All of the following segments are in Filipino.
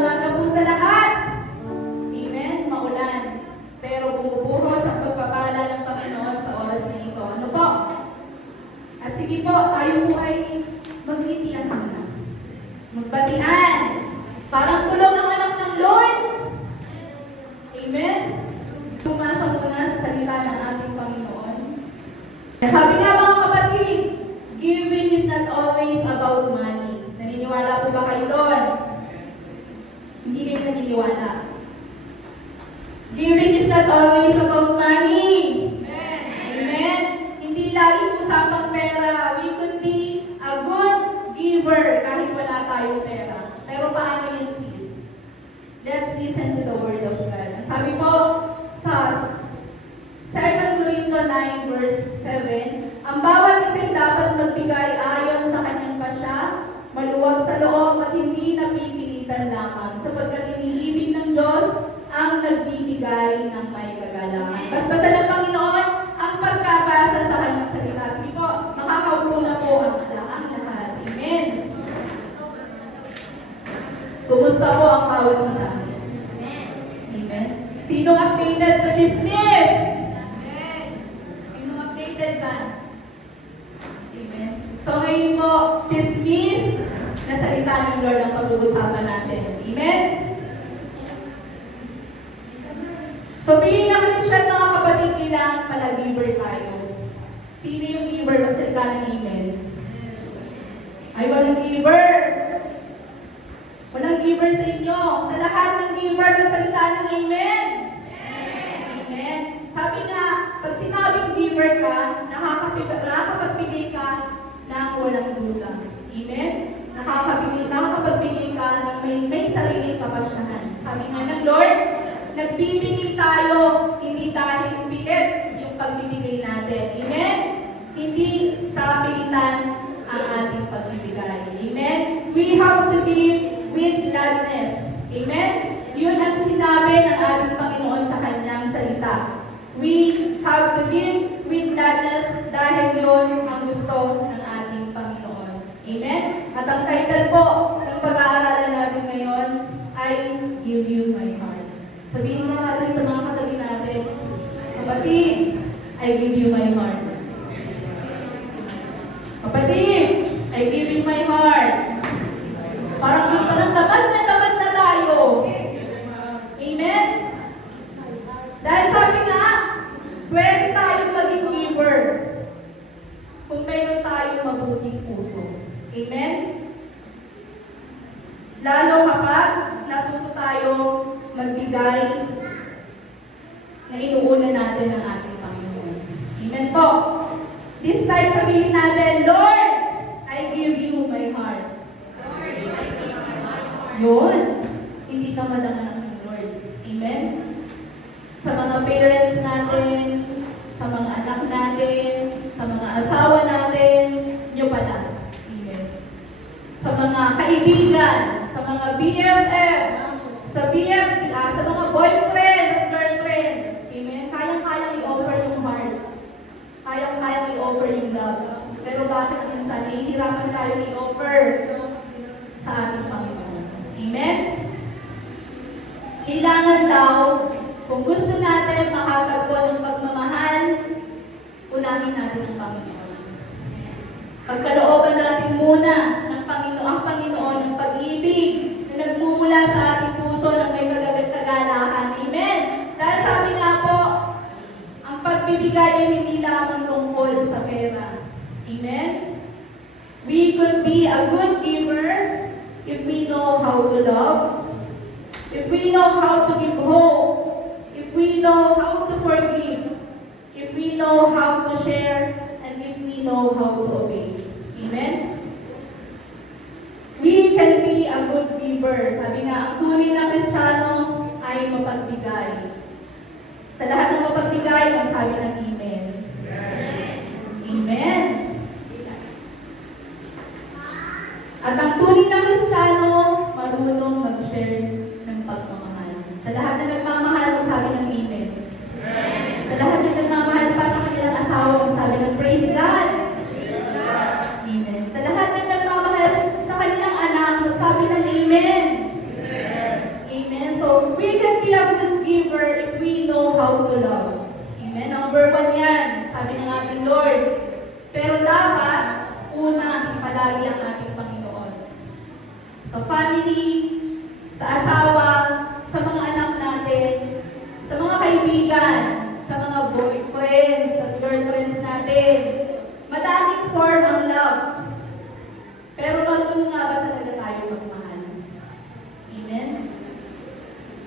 umaga po sa lahat. Amen? Maulan. Pero bumubuhos ang pagpapala ng Panginoon sa oras na ito. Ano po? At sige po, tayo po ay magtitian muna. Magbatian. Parang tulong ang anak ng Lord. Amen? Pumasa muna sa salita ng ating Panginoon. Sabi nga mga kapatid, giving is not always about money. Naniniwala po ba kayo doon? Hindi kayo naniniwala. Giving is not always about money. Amen. Amen. Hindi laging usapang pera. We could be a good giver kahit wala tayong pera. Pero paano yun, sis? Let's listen to the word of God. Ang sabi po sa 2 Corinthians 9 verse 7, ang bawat isa'y dapat magbigay ayon sa kanyang pasya, maluwag sa loob at hindi napipilitan lamang, sapagkat iniibig ng Diyos ang nagbibigay ng may kagalangan. Basbasan ng Panginoon ang pagkabasa sa kanyang salita. Sige po, makakaupo na po ang lahat. Amen. Kumusta po ang bawat isa? Amen. Sinong updated sa chismis? Sinong updated dyan? Amen. So ngayon po, chismis na salita ng Lord ang pag-uusapan natin. Amen. So being a Christian, mga kapatid, kailangan pala giver tayo. Sino yung giver? Magsalita ng amen. Ay, walang giver. Walang giver sa inyo. Sa lahat ng giver, magsalita ng amen. Amen. Sabi nga, pag sinabing giver ka, nakakapagbigay ka ng walang duda. Amen? Nakakapagbigay ka ng may sariling kapasyahan. Sabi nga ng Lord, nagbibigay tayo, hindi dahil pilit yung pagbibigay natin. Amen? Hindi sa pilitan ang ating pagbibigay. Amen? We have to give with gladness. Amen? Yun ang sinabi ng ating Panginoon sa kanyang salita. We have to give with gladness dahil yun ang gusto ng ating Panginoon. Amen? At ang title po ng pag-aaralan natin ngayon ay Give You My Heart. Sabihin nga natin sa mga katabi natin, kapatid, I give you my heart. Kapatid, I give you my heart. Parang tamad na tayo. Amen? Dahil sabi nga, pwede tayong maging giver kung mayroon tayong mabuting puso. Amen? Lalo kapag natuto tayong magbigay na inuuna natin ng ating Panginoon. Amen po. This time sabihin natin, Lord, I give you my heart. Lord, I give you my heart. Yun. Hindi tamad ang anak ng Lord. Amen? Sa mga parents natin, sa mga anak natin, sa mga asawa natin, nyo pala. Amen. Sa mga kaibigan, sa mga BFF, sa mga boyfriend at girlfriend. Amen? Kayang-kayang i-offer yung heart. Kayang-kayang i-offer yung love. Pero bakit minsan nahihirapan tayo i-offer sa ating Panginoon? Amen? Kailangan daw, kung gusto natin makatagpo ng pagmamahal, unahin natin ang Panginoon. Pagkalooban natin muna ng Panginoon, ang Panginoon ng pag-ibig na nagmumula sa ating puso ng may kagalahan. Amen? Dahil sabi nga po, ang pagbibigay ay hindi lamang tungkol sa pera. Amen? We could be a good giver if we know how to love, if we know how to give hope, if we know how to forgive, if we know how to share, and if we know how to obey. Amen? We can be a good giver. Sabi nga, ang tunay na Kristiyano ay mapagbigay. Sa lahat ng mapagbigay, magsabi ng amen. Amen. At ang tunay na Kristiyano, marunong mag-share ng pagmamahal. Sa lahat na nagmamahal, magsabi ng amen. Sa lahat na nagmamahal pa sa kanilang asawa, magsabi ng praise God. Amen. Sa lahat na nagmamahal sa kanilang anak, magsabi ng amen. sabi ng ating Lord. Pero dapat, una, palagi ang ating Panginoon. Sa family, sa asawa, sa mga anak natin, sa mga kaibigan, sa mga boyfriends, sa girlfriends natin. Madaming form ang love. Pero marunong nga ba talaga tayo magmahal? Amen?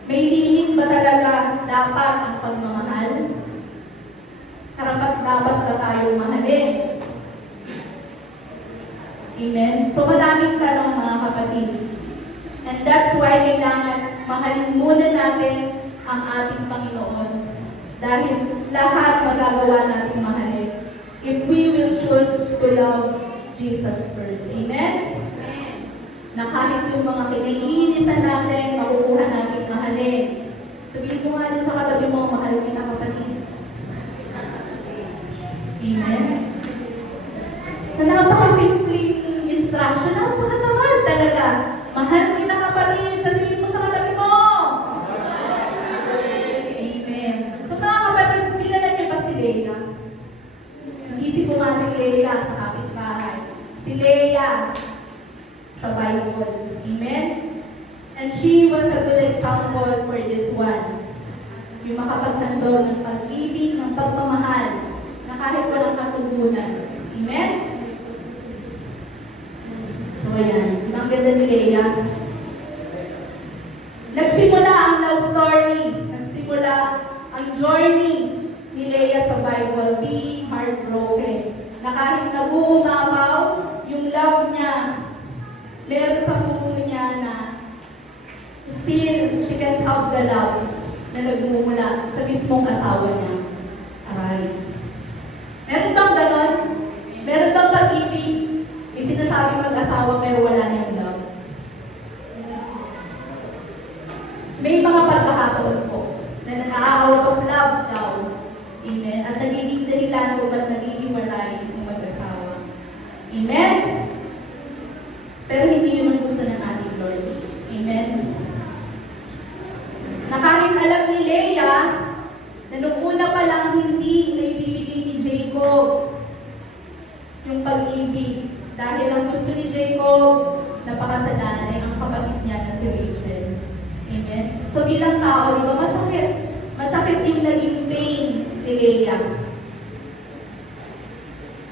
May limit ba talaga dapat ang pagmamahal? Karapat dapat ka tayong mahalin. Amen? So madaming tanong mga kapatid. And that's why kailangan mahalin muna natin ang ating Panginoon. Dahil lahat magagawa natin mahalin if we will choose to love Jesus first. Amen? Na kahit yung mga kinaiinisan natin, makukuha natin mahalin. Sabihin mo nga din sa katabi mo, mahal kita kapatid. Amen? Sa napakasimpleng instruction, napakatamad talaga. Mahal kita kapatid, sabihin mo sa katabi mo. Amen. So mga kapatid, kilala niyo ba si Leia? Hindi si kumaring Leia sa kapitbahay. Si Leia sa Bible. Amen? And she was a good example for this one. Yung makapaghandog ng pag-ibig, ng pagmamahal, na kahit walang katugunan. Amen? So ayan, ang ganda ni Leia. Nagsimula ang love story, nagsimula ang journey ni Leia sa Bible, being heartbroken. Na kahit nag-uumapaw, yung love niya, meron sa puso niya na still, she can have the love na nagmumula sa mismong asawa niya. Aray. Meron bang ganon? Meron bang pag-ibig? May sinasabi mag-asawa pero wala na yung love. May mga pagkakataon po na nag-out of love daw. Amen? At nagiging dahilan kung ba't naghihiwalay ng mag-asawa. Amen? Pero hindi yun ang gusto ng ating Lord. Amen? Na kahit alam ni Leia na nung una pa lang hindi na ibibigay ni Jacob yung pag-ibig. Dahil ang gusto ni Jacob na pakasalan ay ang kapatid niya na si Rachel. Amen? So bilang tao, di ba masakit? Masakit yung naging pain ni Leia.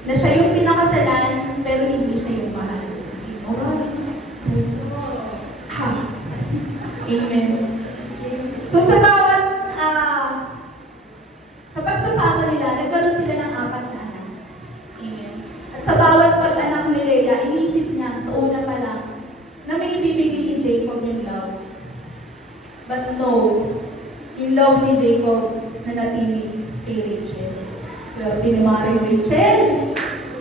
Na siya yung pinakasalan, pero hindi siya yung mahal. Ha. Amen. So sa bawat sa pagsasama nila, nagkaroon sila ng 4 na anak. Amen. At sa bawat pag-anak ni Leia, iniisip niya sa una pa lang na may ibibigay ni Jacob yung love. But no, yung love ni Jacob na natili kay Rachel. Swerte ni Maring Rachel.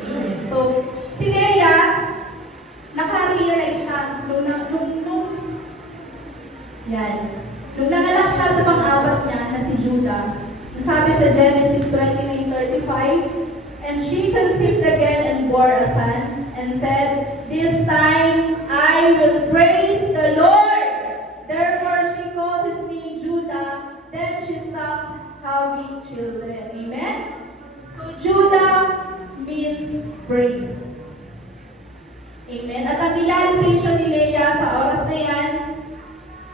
Amen. So, si Leia, naka-realize siya nung nanganak siya sa pang-apat niya na si Judah. Sabi sa Genesis 29:35, and she conceived again and bore a son, and said, this time I will praise the Lord. Therefore she called his name Judah. Then she stopped having children. Amen? So Judah means praise. Amen? At ang realization ni Leia sa oras na yan,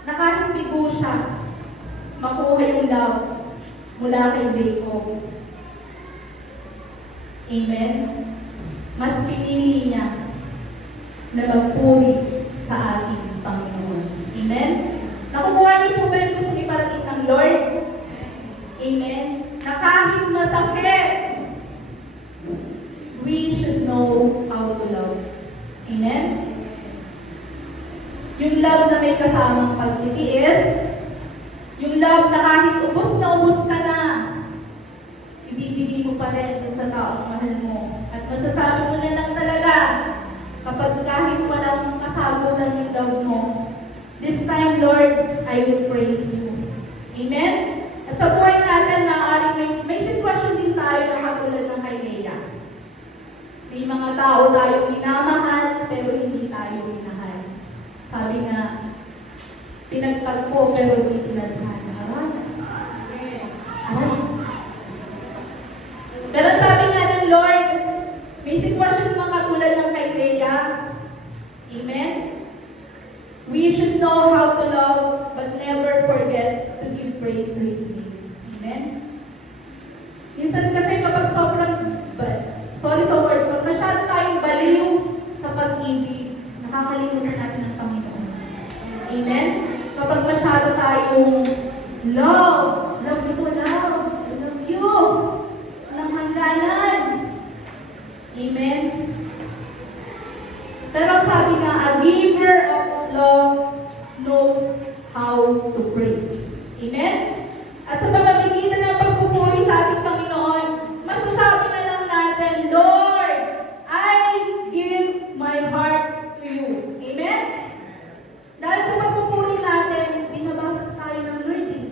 na kahit bigo siya, makuha yung love mula kay Jacob. Amen? Mas pinili niya na magpuri sa ating Panginoon. Amen? Nakukuha niyo po ba yung gusto iparating ng Lord? Amen? Na kahit masakit, we should know how to love. Amen? Yung love na may kasamang pagtitiis, yung love na kahit ubos ka na, ibibigay mo pa rin sa taong mahal mo. At masasabi mo na lang talaga, kapag kahit walang kasagutan yung love mo, this time, Lord, I will praise you. Amen? At sa buhay natin, maaaring may sitwasyon din tayo na katulad ng kay Leia. May mga tao tayong minamahal, pero hindi tayo minahal. Sabi nga, pinagtagpo pero di tinadhana. Pero sa May sitwasyon mga katulad ng kay Leah. Amen? We should know how to love, but never forget to give praise to His name. Amen? Minsan kasi kapag sorry sa word, pag masyado tayong baliw sa pag-ibig, nakakalimutan natin ang Panginoon. Amen? Kapag masyado tayong love you po, love, I love you, walang hangganan. Amen? Pero sabi nga, a giver of love knows how to praise. Amen? At sa pamamagitan ng pagpupuri sa ating Panginoon, masasabi na lang natin, Lord, I give my heart to you. Amen? Dahil sa pagpupuri natin, binabasa tayo ng Lord eh.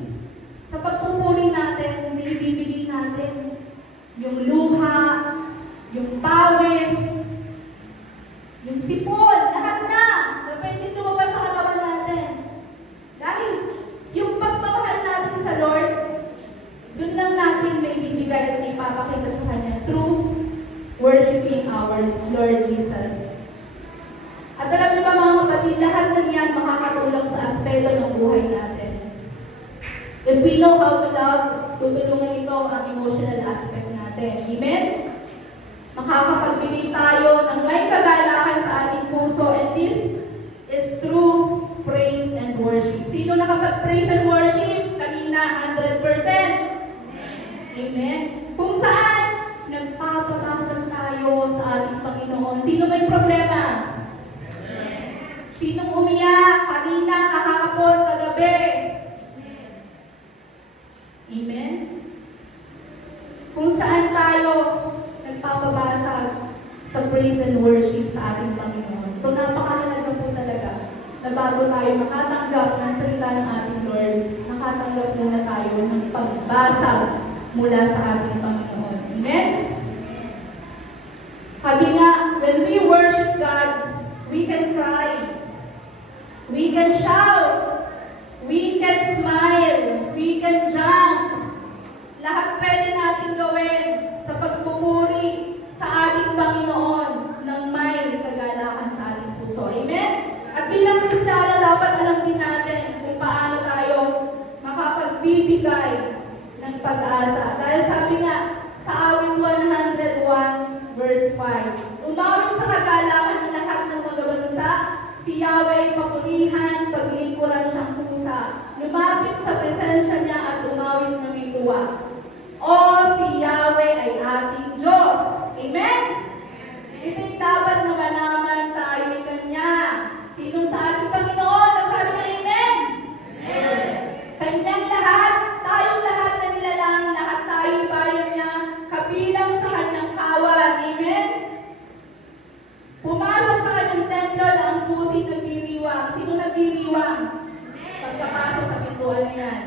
Sa pagpupuri natin, binibigay natin yung luha, yung pawis, yung sipon, lahat na pwede lumabas sa katawan natin. Dahil yung pagmamahal natin sa Lord, dun lang natin may ibibigay at ipapakita sa Kanya through worshiping our Lord Jesus. At alam niyo ba mga kapatid, lahat ng yan makakatulong sa aspeto ng buhay natin. If we know how to love, tutulungan ito ang emotional aspect natin. Amen? Makakapagbigay tayo ng may kagalakan sa ating puso, and this is through praise and worship. Sino nakapag-praise and worship? Kanina, 100%. Amen? Kung saan, nagpapatasan tayo sa ating Panginoon. Sino may problema? Sinong umiyak? Kanina, kahapon, kagabi? Amen? Kung saan tayo nagpapabasag sa praise and worship sa ating Panginoon. So napakahalaga po talaga na bago tayo makatanggap ng salita ng ating Lord, nakatanggap muna tayo ng pagbasag mula sa ating Panginoon. Amen? Sabi nga, when we worship God, we can cry, we can shout, we can smile, we can jump. Lahat pwede natin gawin sa pagpupuri sa ating Panginoon ng may kagalakan sa ating puso. Amen? At bilang Kristiyano, dapat alam din natin kung paano tayo makapagbibigay ng pag-asa. Dahil sabi nga, sa awit 101 verse 5, umawit sa kagalakan ng lahat ng mga bansa, si Yahweh ay papurihan, paglingkuran siyang pusa, lumapit sa presensya niya at umawit ng may tuwa. O si Yahweh ay ating Diyos. Amen? Ito'y dapat na malaman tayo Kanya. Sinong sa ating Panginoon? Ang sabi ng Amen? Amen. Kanyang lahat, tayong lahat na nilalang, lahat tayong bayan niya, kabilang sa Kanyang kawat. Amen? Pumasok sa Kanyang templo na ang pusit nagdiriwang. Sino nagdiriwang? Pagkapasok sa pintuan na yan.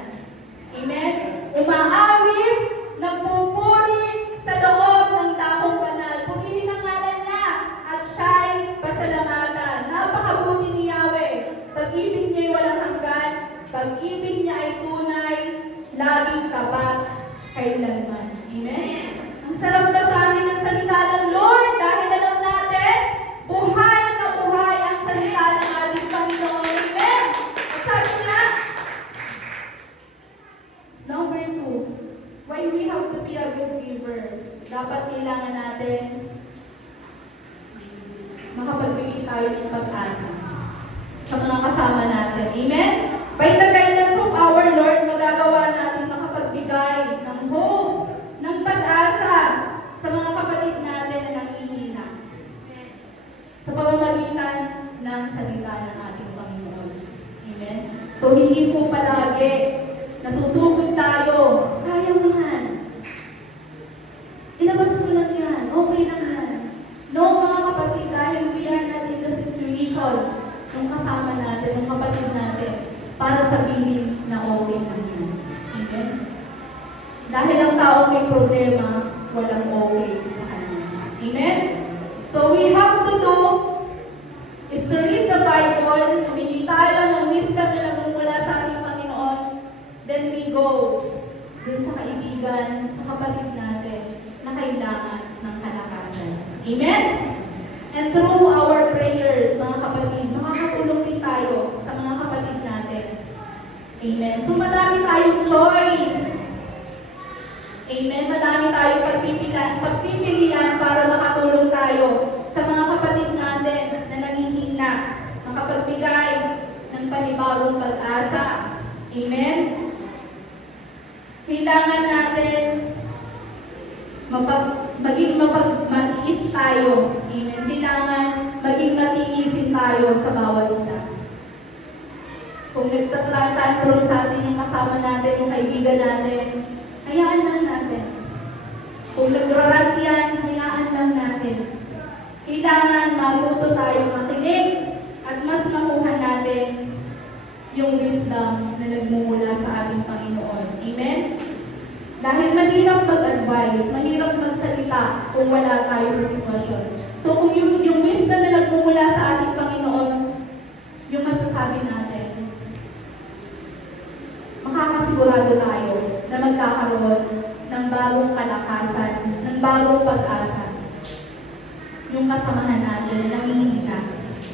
Amen? Umaawit, nagpupuri sa loob ng dakong banal. Purihin ang ngalan niya at siya'y pasalamatan. Napakabuti ni Yahweh. Pag-ibig niya'y walang hanggan. Pag-ibig niya ay tunay, laging tapat, kailanman. Amen? Ang sarap basahin ng salita ng Lord dahil alam natin, buhay na buhay ang salita ng ating Panginoon. Amen? At sabi nga, number 2, why we have to be a good giver. Dapat kailangan natin makapagbigay tayo ng pag-asa sa mga kasama natin. Amen? By the guidance of our Lord, magagawa natin makapagbigay ng hope, ng pag-asa sa mga kapatid natin na nangihina. Sa pamamagitan ng salita ng ating Panginoon. Amen? So, hindi po palagi nasusugod tayo. Kaya mo yan. Ilabas mo lang yan. Okay lang yan. No, mga kapatid, dahil we are not in the situation ng kasama natin, ng kapatid natin, para sabihin na okay lang yan. Amen? Dahil ang taong may problema, walang okay sa kanya. Amen? So, we have to do is to read the Bible, humingi tayo ng wisdom na nagmumula sa ating Panginoon, then we go Amen? And through our prayers, mga kapatid, makakatulong din tayo sa mga kapatid natin. Amen. So madami tayong choice. Amen. Madami tayong pagpipilian para makatulong tayo sa mga kapatid natin na nanghihina, makapagbigay ng panibagong pag-asa. Amen. Kailangan natin maging matiis tayo. Amen. Kailangan maging matiisin tayo sa bawat isa. Kung nagtatantantro sa atin yung kasama natin, yung kaibigan natin, hayaan lang natin. Kung nagrarat yan, hayaan lang natin. Kailangan matuto tayo makinig at mas makuha natin yung wisdom na nagmumula sa ating Panginoon. Amen? Dahil mahirap mag-advise, mahirap magsalita kung wala tayo sa sitwasyon. So kung yung wisdom na nagmumula sa ating Panginoon, yung masasabi natin, makakasigurado tayo na magkakaroon ng bagong kalakasan, ng bagong pag-asa. Yung kasamahan natin na nanghihina.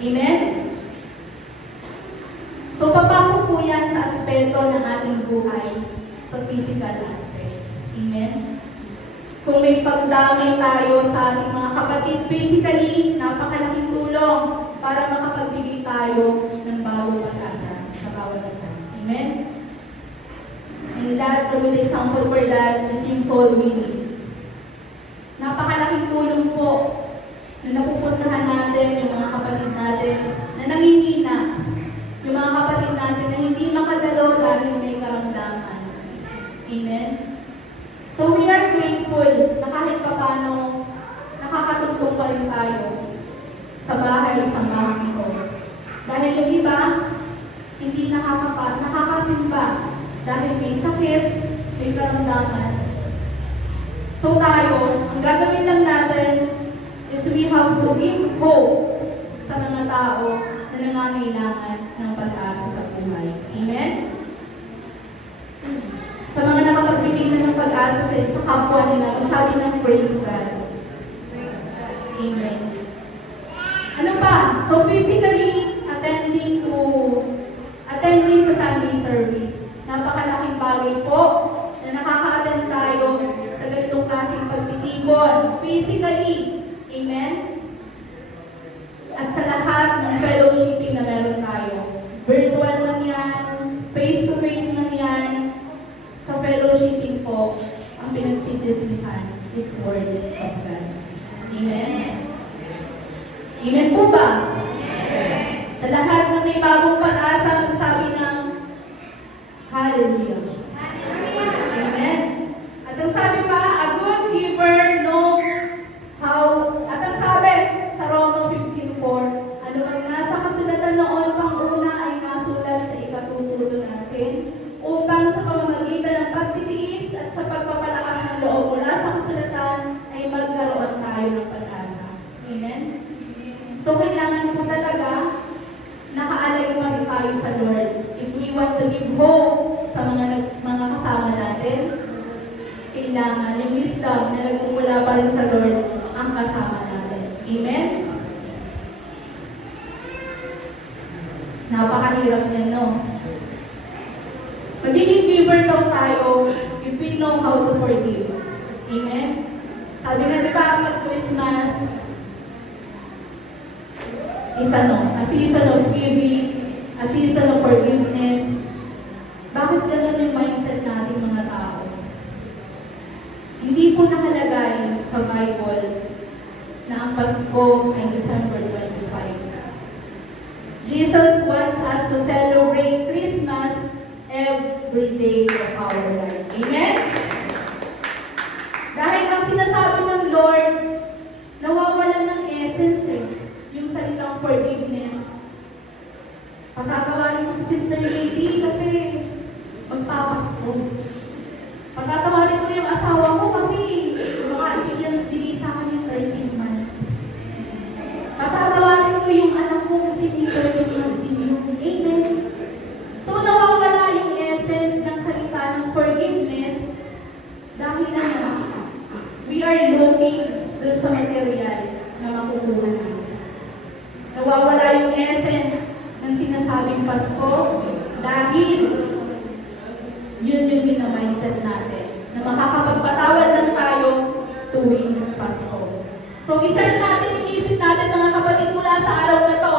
Amen? So papasok po yan sa aspeto ng ating buhay, sa physical aspect. Amen? Kung may pagdamay tayo sa ating mga kapatid physically, napakalaking tulong para makapagbigay tayo ng bagong pag-asa sa bawat isa. Amen? And that's a good example for that is yung soul winning. Napakalaking tulong po na napupuntahan natin yung mga kapatid natin na nanghihina, yung mga kapatid natin na hindi makadalo dahil may karamdaman. Amen? So we are grateful na kahit papano nakakatugtong pa rin tayo sa bahay-sambahan ito. Dahil yung iba, hindi nakakasimba dahil may sakit, may karamdaman. So tayo, ang gagawin lang natin is we have to give hope sa mga tao na nangangailangan ng pag-asa sa buhay. Amen? Sa mga nakapagbigay na ng pag-asa sa kapwa nila, magsabi ng praise God. Amen. Ano pa? So physically, attending sa Sunday service. Napakalaking bagay po na nakaka-attend tayo sa ganitong klaseng pagtitipon. Physically. Amen? At sa lahat ng fellowshipping na meron tayo. Virtual man yan, face-to-face man yan, sa fellowshipping po, ang pinagchichismisan is Word of God. Amen? Amen po ba? Amen. Sa lahat ng may bagong pag-asa, magsabi ng Hallelujah. Amen. At ang sabi pa, a good giver know how, at ang sabi sa Roma 15:4, ano ang nasa kasulatan noon pang una ay nasulat sa ikatututo natin, upang sa pamamagitan ng pagtitiis at sa pagpapalakas ng loob mula sa kasulatan ay magkaroon tayo ng pag-asa. Amen? So kailangan po talaga nakaalay pa rin tayo sa Lord. If we want to give hope sa mga kasama natin, kailangan yung wisdom na nagmumula pa rin sa Lord ang kasama natin. Amen? Napakahirap niyan, no? Magiging giver daw tayo if we know how to forgive. Amen? Sabi nga, di ba, pag-Christmas, is a season of giving, a season of forgiveness. Bakit gano'n yung mindset natin mga tao? Hindi po nakalagay sa Bible na ang Pasko ay December 25. Jesus wants us to celebrate Christmas every day of our life. Amen? Dahil ang sinasabi ng Lord, nawawalan ng essence yung salitang forgiveness. Patatawarin mo si Sister Lady kasi magpapasko. Patatawarin mo yung asawa ko kasi bigay sa akin yung 13th month. Patatawarin mo yung anak ko kasi may 13th month din yun. Amen? So nawawala yung essence ng salita ng forgiveness dahil we are looking dun sa material. na makukuha natin. Nawawala yung essence ng sinasabing Pasko dahil yun yung mindset natin na makakapagpatawad lang tayo tuwing Pasko. So, iset natin yung isip natin mga kapatid mula sa araw na to.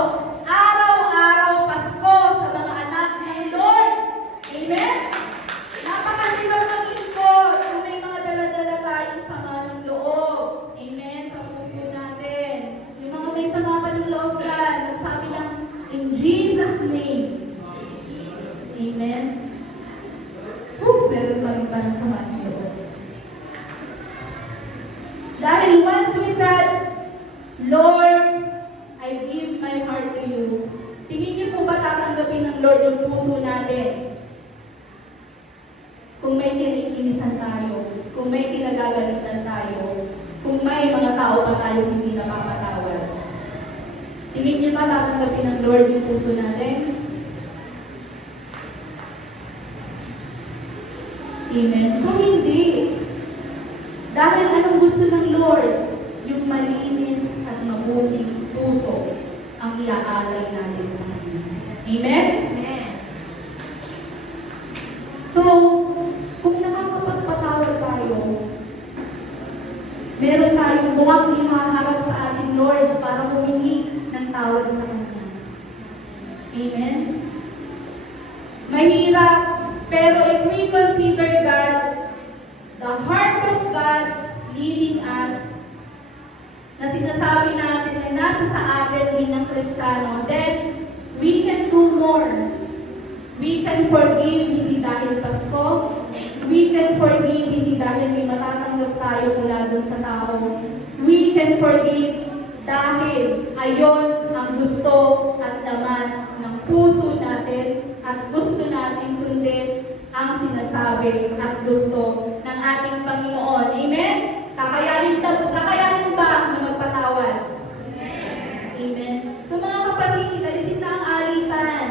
Araw-araw Pasko sa mga anak ng Lord. Amen? Napakahirap ng lingkod kung may mga dala-dala tayong sama ng loob. Amen? Sa puso natin. Yung mga may sama pa ng loob dyan, nagsabi lang, in Jesus' name. Amen? Meron pa rin parang sama ng loob. Dahil once we said, Lord, I give my heart to you, tingin niyo po ba tatanggapin ng Lord yung puso natin? Kung may kinikinisan tayo, kung may kinagagalitan tayo, kung may mga tao pa tayo hindi napapatawad, tingin niyo ba tatanggapin ng Lord yung puso natin? Amen? So hindi. Dahil anong gusto ng Lord? Yung malinis at mabuting puso ang iaalay natin sa Kanya. Amen? Amen. So, kung nakakapagpatawad tayo, meron tayong mukhang ihaharap sa ating Lord para humingi ng tawad sa Kanya. Amen? Mahirap, pero if we consider God, the heart of God leading us, na sinasabi natin na nasa sa atin bilang Kristiyano, then we can do more. We can forgive hindi dahil Pasko. We can forgive hindi dahil may matatanggap tayo mula dun sa tao. We can forgive dahil ayon ang gusto at laman ng puso natin at gusto nating sundin ang sinasabi at gusto ng ating Panginoon. Amen? Kakayanin ba na magpatawad? Amen. So mga kapatid, alisin na ang alitan.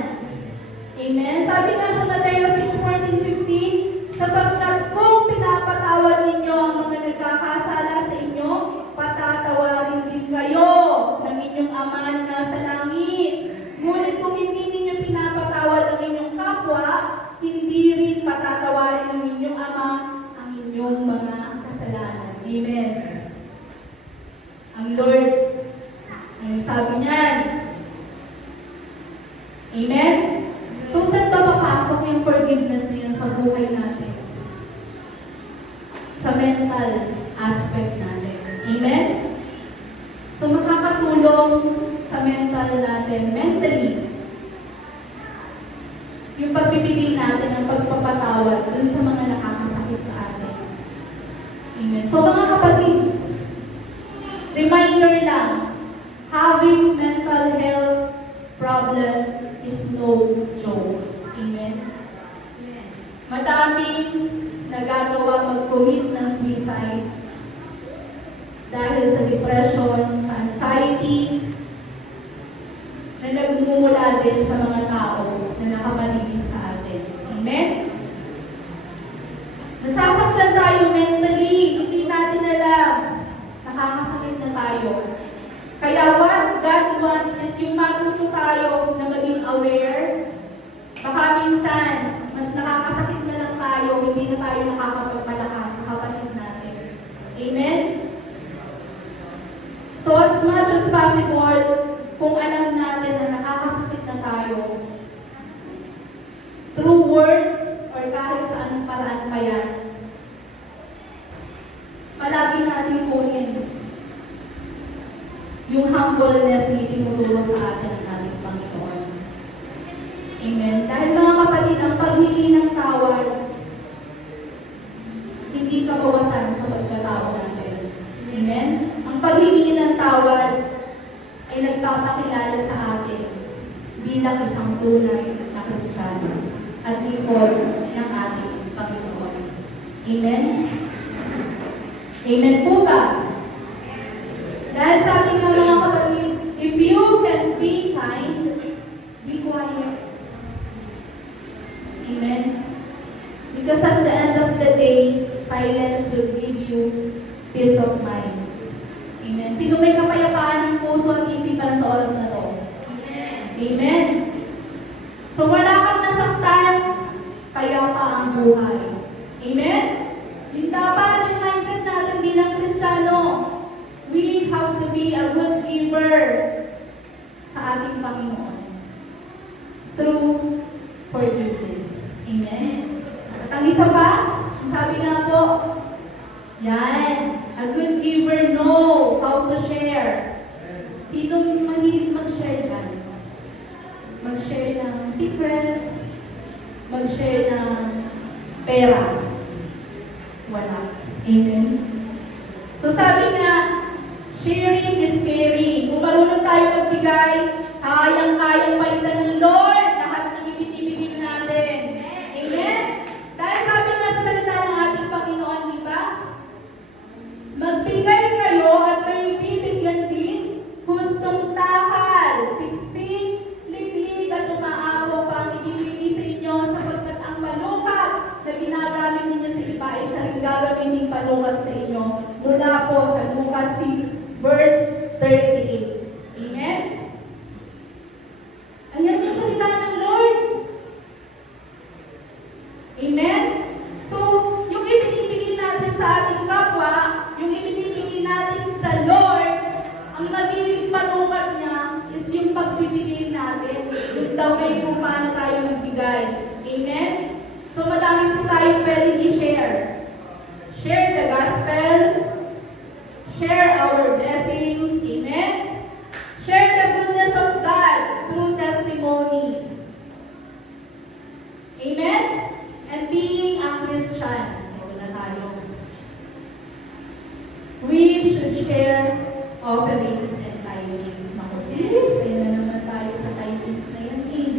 Amen? Sabi nga sa Mateo 6:14-15, sapagkat kung pinapatawad ninyo ang mga nagkakasala sa inyo, patatawarin din kayo ng inyong Ama na nasa langit. Ngunit kung hindi ninyo pinapatawad ang inyong kapwa, hindi rin patatawarin ng inyong Ama ang inyong mga kasalanan. Amen. Ang Lord, ang sabi niyan. Amen? So, saan ba papasok yung forgiveness na yun sa buhay natin? Sa mental aspect natin. Amen? So, makakatulong sa mental natin, mentally, yung pagbibigay natin ng pagpapatawad dun sa mga nakakasakit sa atin. Amen. So mga kapatid, reminder lang, having mental health problem is no joke. Amen. Madaming nagagawa mag-commit ng suicide dahil sa depression, sa anxiety, na nagmumula din sa mga tao na nakapaligid sa atin. Amen? Nasasaktan tayo mentally, hindi natin alam. Nakakasakit na tayo. Kaya what God wants is yung matuto tayo na maging aware. Baka minsan, mas nakakasakit na lang tayo, hindi na tayo nakakapagpalakas sa kapatid natin. Amen? So as much as possible, kung alam natin na nakakasakit na tayo, through words or kahit sa anong paraan pa yan, palagi natin kunin yung humbleness na itinuturo sa atin ng ating Panginoon. Amen. Dahil mga kapatid, ang paghingi ng tawad, hindi kabawasan sa pagkatao natin. Amen. Ang paghingi ng tawad ay nagpapakilala sa atin bilang isang tunay na Kristiyano at lingkod ng ating Panginoon. Amen? Amen po ba? Dahil sabi nga mga kapatid, if you can be kind, be quiet. Amen? Because at the end of the day, silence will give you peace of mind. Amen? Sino may kapayapaan Amen. So wala kang nasaktan, kaya pa ang buhay. Amen? Yung dapat yung mindset natin bilang Kristiyano, we have to be a good giver sa ating Panginoon through forgiveness. Amen? At ang isa pa, sabi nga po, yan, a good giver know how to share. Sinong mahilig mag-share dyan? Mag-share ng secrets, mag-share ng pera. Wala. Amen? So sabi nga, sharing is caring. Kung marunong tayo magbigay, kayang-kayang palitan ng Lord lahat ng ibinibigay natin. Amen? Dahil sabi nga sa salita ng ating Panginoon, di ba? Magbigay kayo at kayo bibigyan din, hustong takal, siksik, liglig at umaapaw pa ang ibibigay sa inyo sapagkat ang panukat na ginagamit ninyo sa iba ay siya rin gagamitin panukat sa inyo mula po sa Lucas 6 verse 38. Amen? Ayan yung salita ng Lord. Amen? So, yung ibinibigay natin sa ating kapwa, yung ibinibigay natin sa Lord, ang magiging panukat niya is yung pagbibigay natin, yung way kung paano tayo nagbigay. Amen? So, madami po tayong pwedeng i-share. Share the gospel. Share our blessings. Amen? Share the goodness of God through testimony. Amen? And being a Christian. Wala tayo. We should share offerings and tithings. Naku, sis, ayun na naman tayo sa tithings na yan eh.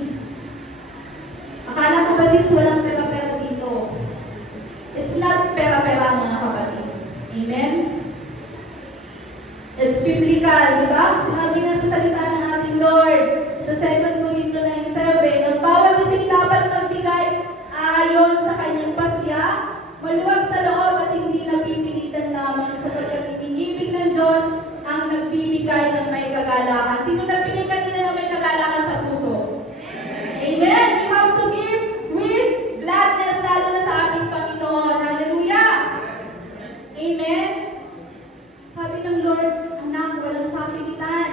Akala ko ba sis, walang pera-pera dito? It's not pera-pera mga kapatid. Amen? It's biblical, di ba? Sinabi na sa salita ng ating Lord sa 2 Corinto 9:7, ang bawat isang dapat magbigay ayon sa kanyang pasya, maluwag sa loob at hindi napipilitan lamang sapagkat iniibig ng Diyos ang nagbibigay ng may kagalakan. Sino nagbigay kanina ng may kagalakan sa puso? Amen! We have to give with gladness, lalo na sa ating Panginoon. Hallelujah! Amen! Sabi ng Lord, anak, walang sapilitan.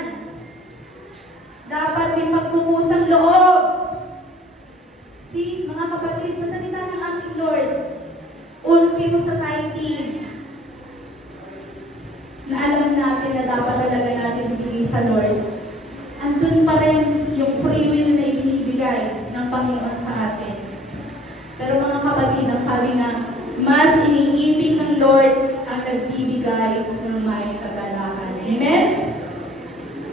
Dapat may pagpukusang loob. See, mga kapatid, sa salita ng ating Lord, ultimo sa tithing, na alam natin na dapat talaga natin ibigay sa Lord, andun pa rin yung free will na ibinibigay ng Panginoon sa atin. Pero mga kapatid, ang sabi nga, mas iniibig ng Lord ang nagbibigay ng may kagalakan. Amen?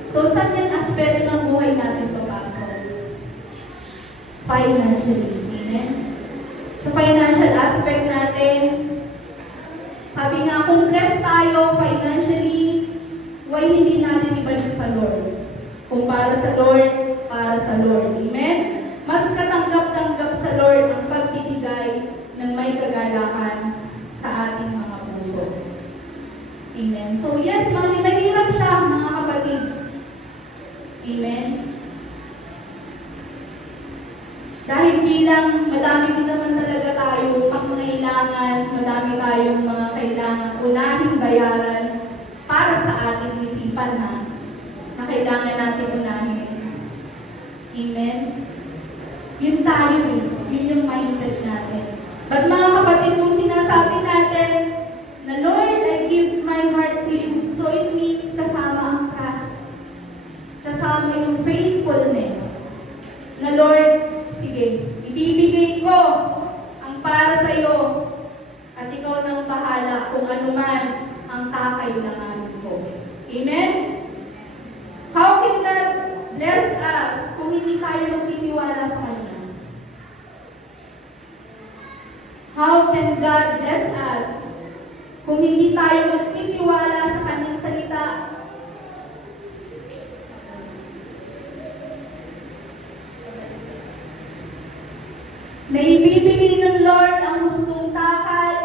So, saan yung aspeto ng buhay natin papasok? Financially. Amen? Sa financial aspect natin, sabi nga, kung blessed tayo financially, why hindi natin ibalik sa Lord? Kung para sa Lord, para sa Lord. Amen? Mas katanggap-tanggap sa Lord ang pagbibigay ng may kagalakan sa ating mga puso. Amen? So yes, mahirap siya, mga kapatid. Amen? Dahil bilang madami din naman talaga tayong pangangailangan, madami tayong mga kailangan unahing bayaran para sa ating isipan na kailangan natin unahin. Amen? Yun tayo yun yung mindset natin. But mga kapatid, kung sinasabi natin na Lord, I give my heart to you, so it means kasama ang trust. Kasama yung faithfulness. Na Lord, sige, ibibigay ko ang para sa iyo at ikaw nang bahala kung ano man ang kakailanganin ko. Amen? How can God bless us kung hindi tayo magtitiwala sa Kanya? How can God bless us kung hindi tayo magtitiwala sa Kanyang salita? Na ibibigay ng Lord ang hustong takal,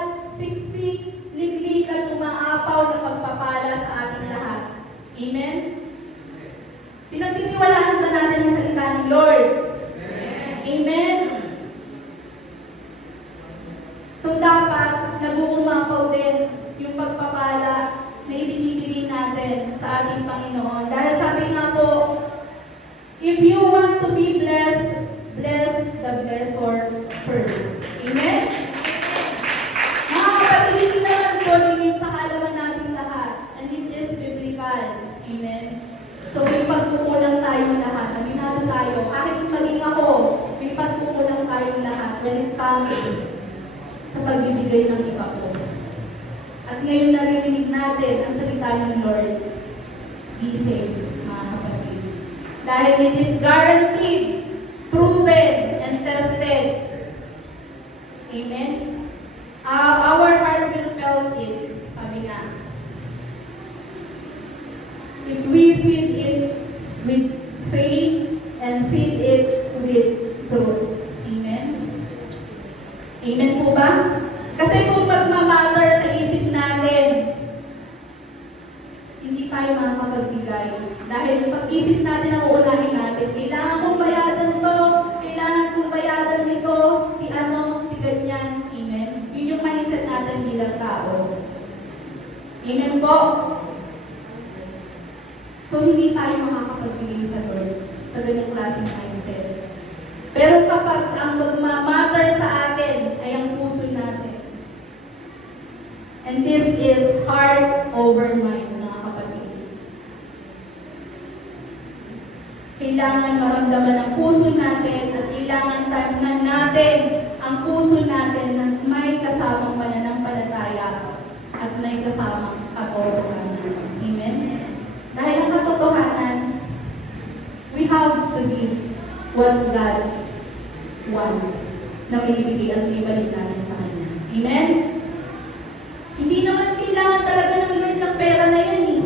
siksik, liglig at umaapaw na pagpapala sa ating lahat. Amen? Pinagtitiwalaan ba natin ang salita natin sa ating Panginoon. Dahil sabi nga po, if you want to be blessed, bless the blessor first. Amen? Mga kapatid, hindi naman po limit sa kaalaman natin lahat. And it is biblical. Amen? So may pagkukulang tayong lahat. Aminado tayo. Kahit maging ako, may pagkukulang tayong lahat when it comes sa pagbibigay ng iba ko. At ngayon naririnig natin ang salita ng Lord. Be safe, mga kapatid. Dahil it is guaranteed, proven, and tested. Amen? Our heart will felt it. Sabi nga. If we feed it with faith and feed it with truth. Amen? Amen po ba? Kasi kung magmamatter sa isip natin, hindi tayo makakapagbigay. Dahil pag-isip natin ang uunahin natin, kailangan kong bayadan to, kailangan kong bayadan ito, si ano, si ganyan. Amen? Yun yung mindset natin bilang tao. Amen po? So, hindi tayo makakapagbigay sa Lord sa ganung klaseng mindset. Pero kapag ang magmamatter sa atin ay ang puso natin, and this is heart over mind, mga kapatid. Kailangan maramdaman ang puso natin at kailangan tagnan natin ang puso natin na may kasamang pananampalataya at may kasamang katotohanan. Amen? Dahil ang katotohanan, we have to give what God wants na maibigay at ibalik natin sa Kanya. Amen? Hindi naman kailangan talaga ng Lord ng pera na yan eh.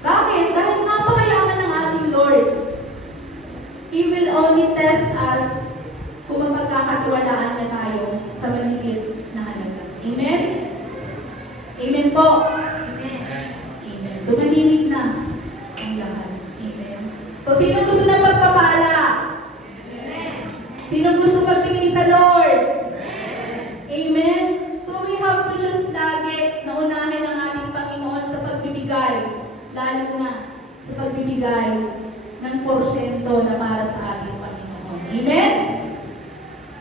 Bakit? Dahil napakayaman ng ating Lord. He will only test us kung mapagkakatiwalaan niya tayo sa maligid na halaga. Amen? Amen po? Tumahimik na ang lahat. Amen. So, sino gusto ng pagpapala? Amen. Sino gusto magbigay sa Lord? Amen. Amen. So, we have to choose lagi na unahin ang ating Panginoon sa pagbibigay. Lalo na sa pagbibigay ng porsyento na para sa ating Panginoon. Amen?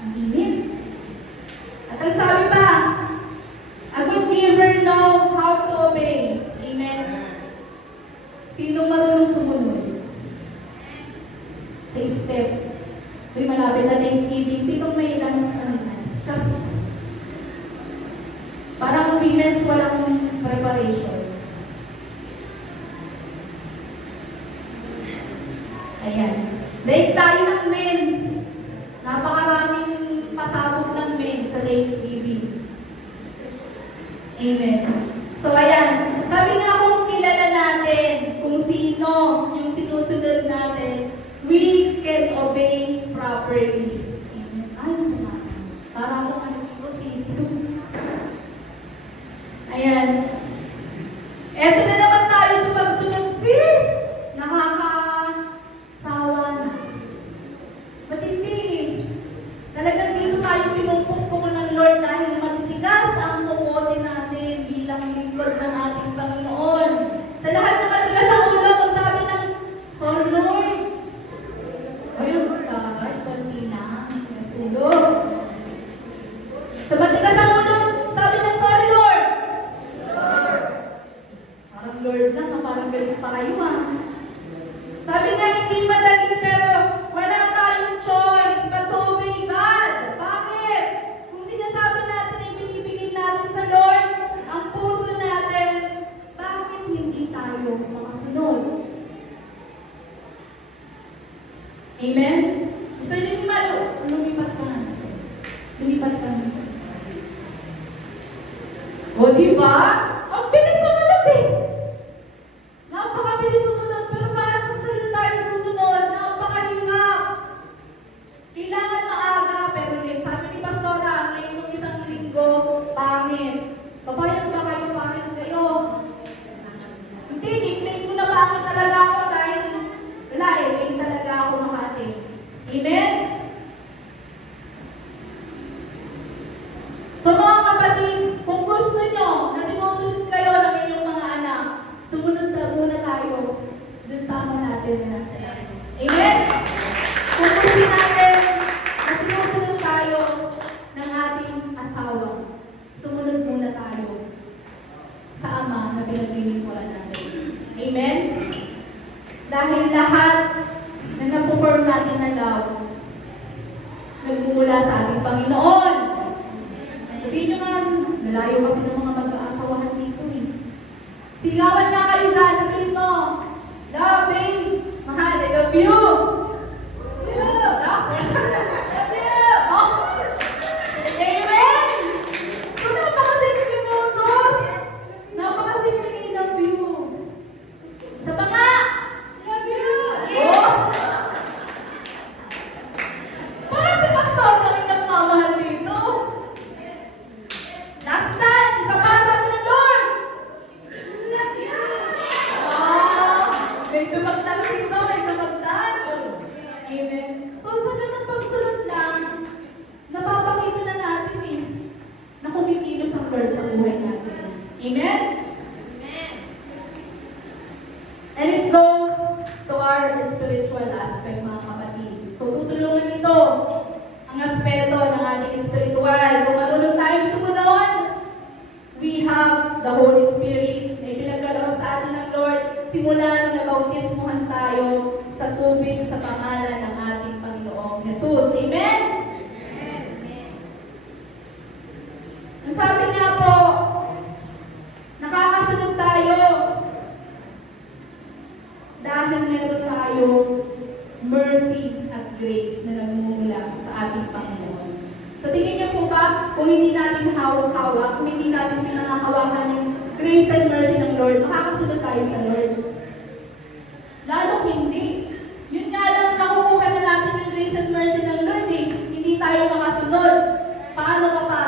Amen. At ang sabi pa, a good giver know how to obey. Amen. Sino marunong sumunod? Sa step. Uy, malapit na Thanksgiving. Sino may ilang ano dyan? Parang women's walang preparation. Ayan. Dahil tayo ng men's. Napakaraming pasabog ng men's sa Thanksgiving. Amen. So, ayan. Sabi nga kung kilala natin kung sino yung sinusunod natin, we can obey properly. Amen. Ay, salamat. Para akong ano ko, sisto. Ayan. Eto na naman tayo sa pagsunod, sis. Nakakasawa na. Ba't hindi? Talagang dito tayo pinumpok ng Lord dahil matitigas ang kukote natin bilang lingkod ng ating Panginoon. Sa lahat ng matigas ang ulo, pag sabi ng, sorry Lord. Ayun, Lord, konti lang. Tigas ulo. Sa matigas ang ulo, sabi ng, sorry Lord. Lord. Parang Lord lang, parang galit pa kayo ah. Sabi nga, hindi madali pero wala tayong choice but to obey God. Bakit? Kung sinasabi natin ay binibigay natin sa Lord ang puso natin, bakit hindi tayo makasunod? Amen? Sister Nimalo, lumipat ka na. Lumipat ka na. O diba? Ang bilis sumunod eh. Napakabilis sumunod, pero bakit kung saan tayo susunod? Napakahirap. Kailangan maaga, pero late. Sabi ni Pastora, ang late ng isang linggo, pangit. Babayang ba kayo, pangit kayo? Hindi, nickname ko na pangit talaga ako dahil wala eh, late talaga ako makati. Amen? So mga kapatid, kung gusto nyo na sinusunod kayo ng inyong mga sama natin na nasa langit. Amen? Pupusin natin na sinusunod tayo ng ating asawa. Sumunod muna tayo sa Ama na pinaglilingkuran natin. Amen? Dahil lahat na napuform natin na love, nagmumula sa ating Panginoon. Sabihin nyo man, nalayo kasi ng mga mag-aasawahan dito eh. Sigawan nga kayo dyan, sabihin mo, love, babe, mahal, I love you. Love you. Oh. Amen! So, napakasimple mo, tos. Napakasimple I love you. Isa pa nga. Love you. Oh. Parang si Pastor lang yung nagmamahal dito. Last chance, isa pa sabi ng Lord. Love you. Oh, may dumagdag dito, may dumagdag. Amen. So, sa ganang pagsunod lang, napapakita na natin eh, na kumikilos ang Lord sa buhay natin. Amen? Amen. And it goes to our spiritual aspect, mga kapatid. So, tutulungan ito ang aspeto ng ating spiritual. Kung marunong tayong sumunod, we have the Holy Spirit na ipinagkaloob sa atin ng Lord simula nung nabautismuhan tayo sa tubig sa pangalan ng ating Panginoong Jesus. Amen? Amen. Ang sabi niya po, nakakasunod tayo dahil meron tayo mercy at grace na nagmumula sa ating Panginoon. So tingin niyo po ba, kung hindi natin hawak-hawak, kung hindi natin pinangahawakan yung grace and mercy ng Lord, makakasunod tayo sa Lord? Lalo hindi. Yun nga lang, nakukuha na natin yung grace and mercy ng Lord eh. Hindi tayo makasunod. Paano ka pa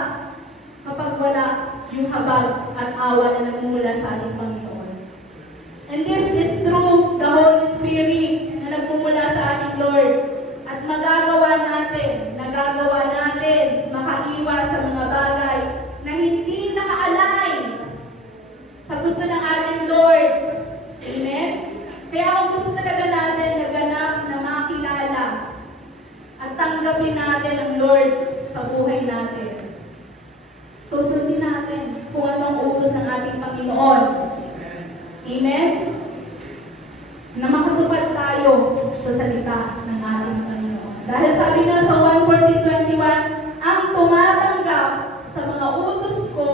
kapag wala yung habag at awa na nagmumula sa ating Panginoon? And this is through the Holy Spirit na nagmumula sa ating Lord. At nagagawa natin makaiwas sa mga bagay na hindi naka-align sa gusto ng ating Lord. Amen? Kaya kung gusto talaga natin naganap na makilala at tanggapin natin ang Lord sa buhay natin, susundin natin kung anong utos ng ating Panginoon. Amen? Na makatupad tayo sa salita ng ating Panginoon. Dahil sabi nga sa 1:14-21, ang tumatanggap sa mga utos ko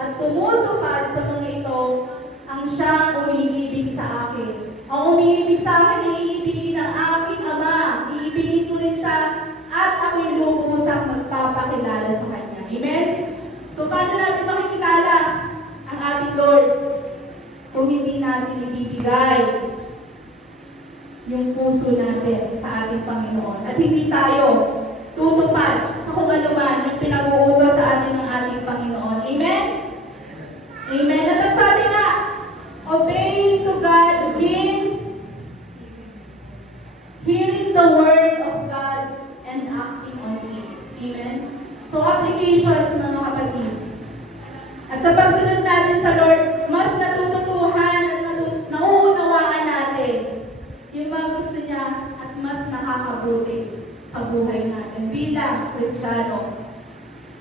at tumutupad sa mga ito, ang siyang umiibig sa akin. Ang umiibig sa akin, iibigin ng aking Ama. Iibigin ko rin siya at ako'y lubusang magpapakilala sa Kanya. Amen? So, paano natin makikilala ang ating Lord kung hindi natin ibibigay yung puso natin sa ating Panginoon? At hindi tayo tutupad sa kung ano man yung pinag-uutos sa atin ng ating Panginoon. Amen? Amen. At ang sabi nga, obeying to God means hearing the word of God and acting on it. Amen? So, applications, mga kapatid. At sa pagsunod natin sa Lord, mas natututuhan at nauunawaan natin yung mga gusto niya at mas nakakabuti sa buhay natin bilang Kristiyano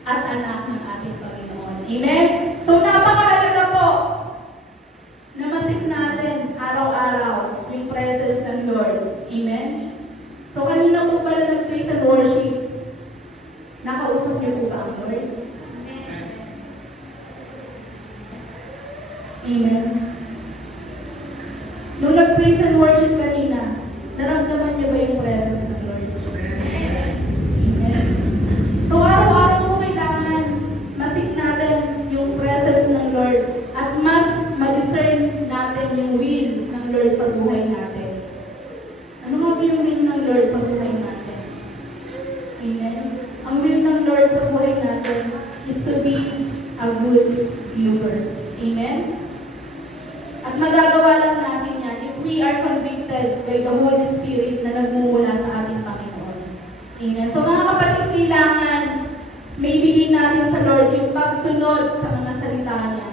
at anak ng ating Panginoon. Amen? So, napakahalaga po na masip natin araw-araw yung presence ng Lord. Amen? So, kanina po pala nag-praise and worship. Nakausap niyo po ba ang Lord? Amen. Nung nag-praise and worship kanina, naramdaman niyo ba yung presence ng Lord? Amen. So, araw-araw po kailangan masip natin yung presence ng Lord at mas ma-discern natin yung will ng Lord sa buhay natin. Ano nga ba yung will ng Lord sa buhay natin? Amen. Ang will ng Lord sa buhay natin is to be a good giver. Amen. At magagawa lang natin yan if we are convicted by the Holy Spirit na nagmumula sa ating Panginoon. Amen. So mga kapatid, kailangan may bigay natin sa Lord yung pagsunod sa mga salita niya.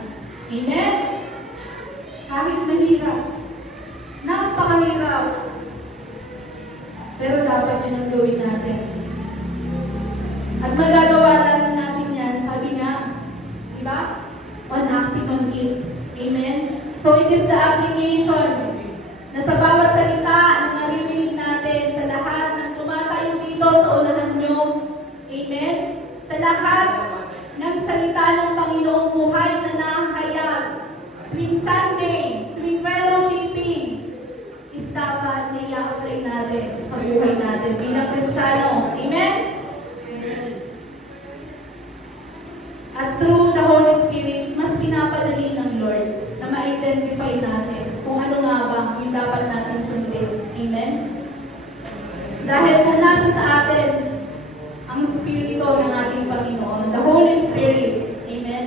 Amen? Kahit mahirap, napakahirap Pero dapat yun ang gawin natin. At magagawa lang natin yan, sabi nga, di ba? On acting on it. Amen? So it is the application na sa bawat salita na naririnig natin, sa lahat ng tumatayo dito sa unahan nyo. Amen? Sa lahat ng salita ng Panginoong buhay na nakahayag, tuwing Sunday, tuwing fellowshipping, is dapat na i-apply natin sa buhay natin bilang Kristiyano. Amen? At through the Holy Spirit, mas pinapadali ng Lord na ma-identify natin kung ano nga ba yung dapat natin sundin. Amen? Dahil kung nasa sa atin ang Espiritu ng ating Panginoon, the Holy Spirit, amen,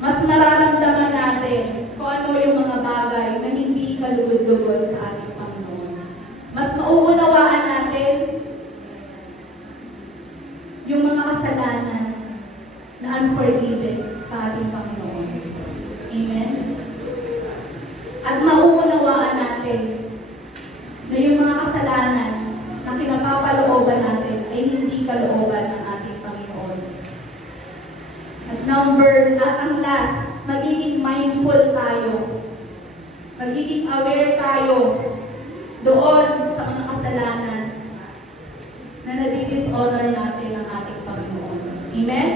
mas mararamdaman natin kung ano yung mga bagay na hindi kalugod-lugod sa ating Panginoon. Mas mauunawaan natin yung mga kasalanan na unforgiven sa ating Panginoon. Amen? At mauunawaan natin na yung mga kasalanan na kinapapalooban natin ay hindi kalooban ng ating Panginoon. At ang last, magiging mindful tayo. Magiging aware tayo doon sa mga kasalanan na nadi-dishonor natin ang ating Panginoon. Amen?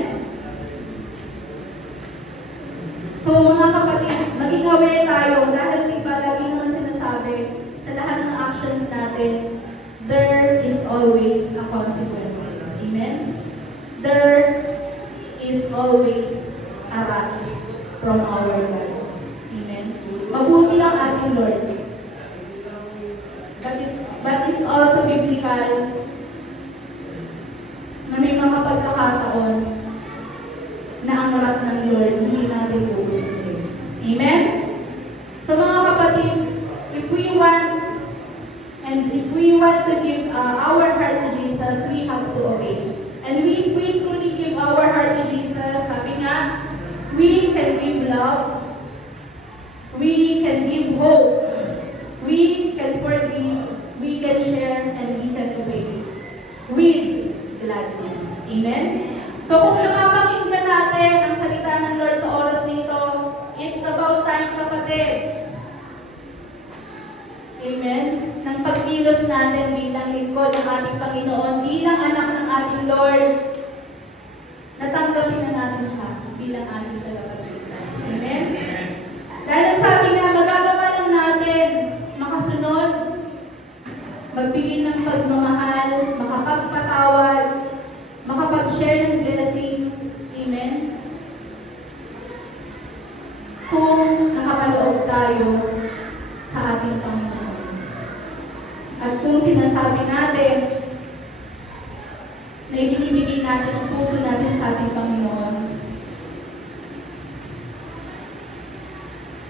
So mga kapatid, maging aware tayo dahil diba lagi naman sinasabi sa lahat ng actions natin, there is always a consequences. Amen? There is always a wrath from our God. Amen? Mabuti ang ating Lord. But it's also biblical na may mga pagkakataon na ang wrath ng Lord hindi natin gugustuhin. Amen? So mga kapatid, if we want to give our heart to Jesus, we have to obey. And if we truly give our heart to Jesus, sabi nga, we can give love, we can give hope, we can forgive, we can share, and we can obey with gladness. Amen? So kung napapakinggan natin ang salita ng Lord sa oras nito, it's about time, kapatid. Amen? Nang pagkilos natin bilang lingkod ng ating Panginoon, bilang anak ng ating Lord, natanggapin na natin siya bilang ating tagapagligtas. Amen? Dahil sabi nga, magagawa lang natin makasunod, magbigay ng pagmamahal, makapagpatawad, makapag-share ng blessings. Amen? Kung nakapaloob tayo sa ating Panginoon. At kung sinasabi natin na ibinibigay natin ang puso natin sa ating Panginoon,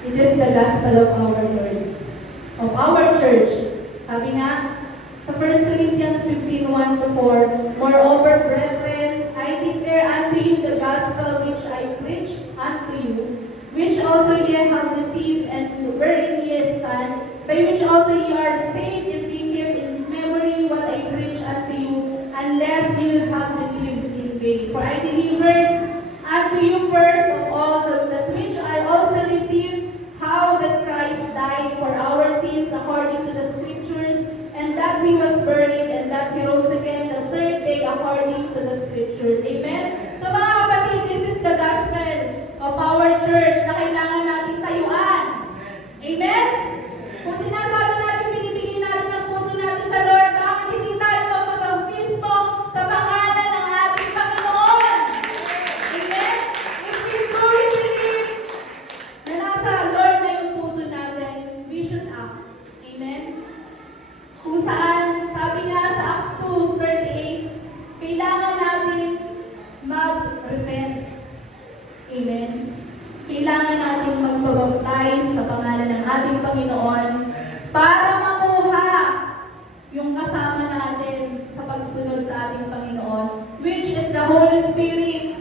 it is the gospel of our Lord, of our church. Sabi nga, sa 1 Corinthians 15:1-4, moreover, brethren, I declare unto you the gospel which I preach unto you, which also ye have received, and wherein ye stand, by which also ye are saved, if ye keep in memory what I preach unto you, unless you have believed in vain. For I delivered unto you first of all that which I also received, how that Christ died for our sins according to the Scriptures, and that He was buried, and that He rose again the third day according to the Scriptures. Amen? So mga kapatid, this is the gospel of our church na kailangan natin tayuan. Amen? Kung sinasabi natin, binibigay natin ang puso natin sa Lord, bakit hindi tayo magpapabautismo sa pangalan ng ating Panginoon? Amen? If we truly believe na nasa Lord na yung puso natin, we should act. Amen? Kung saan, sabi nga sa Acts 2:38, kailangan natin mag-repent. Amen? Kailangan natin magpabaptize sa pangalan ng ating Panginoon para makuha yung kasama natin sa pagsunod sa ating Panginoon, which is the Holy Spirit.